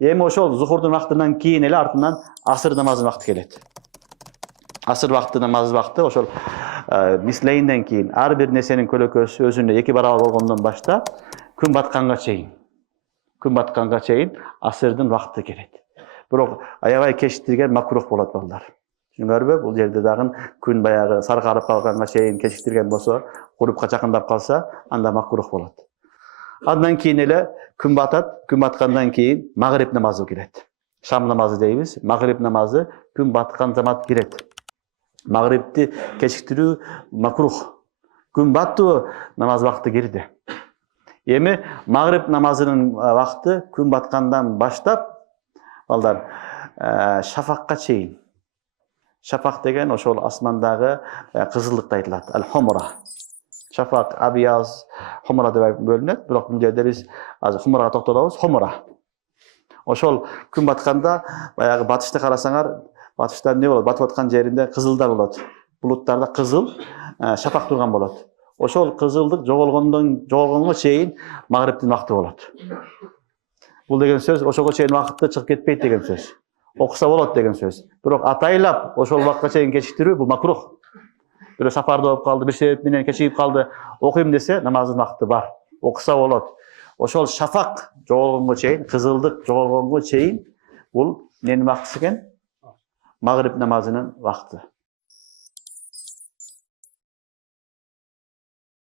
Эми ошол зухурдун вактынан кийин эле артынан асыр намазынын вакты келет. Асыр вакты намаз вакты ошол мислейинден кийин ар бир нерсенин көлөкөсү өзүнө 2 барабар болгондон баштап күн батканга чейин асырдын вакты келет. Бирок аябай кечиктирген макрух болот балдар. Түшүнүңөрбү? Бул жерде дагы күн баягы саркарып калганга чейин кечиктирген болсо, курупка жакындап калса, анда макрух болот. Андан кийин эле күн батат, күн баткандан кийин магриб намазы кирет. Шам намазы дейбиз. Магриб намазы күн баткан замат кирет. Магрибти кечиктирүү макрух. Күн баттуу намаз вакты кирди. Эми магриб намазынын вакты күн баткандан баштап балдар шафакка чейин. Шафак деген ошол асмандагы кызылдыкты айтылат. Ал-хумра. Шафак, абияз, хумра деп бөлүнөт. Бирок бул жерде биз азыр хумрага токтолобуз. Хумра. Ошол күн батканда баягы батышты карасаңар, батышта эмне болот? Батып аткан жеринде кызылдар болот. Булуттарда кызыл шафак турган болот. Ошол кызылдык жоголгонго чейин магрибтин вакты болот. Бул деген сөз ошого чейин вакытты чыгып кетпейт деген сөз. Окуса болот деген сөз. Бирок атайлап ошол вакытка чейин кечиктирүү бул макрух. Бирөө сапарда болуп калды, бир себеп менен кечигип калды, окуйм десе, намаздын вакыты бар. Окуса болот. Ошол шафак жоголгонго чейин, кызылдык жоголгонго чейин бул эмненин вакыты экен? Магриб намазынын вакыты.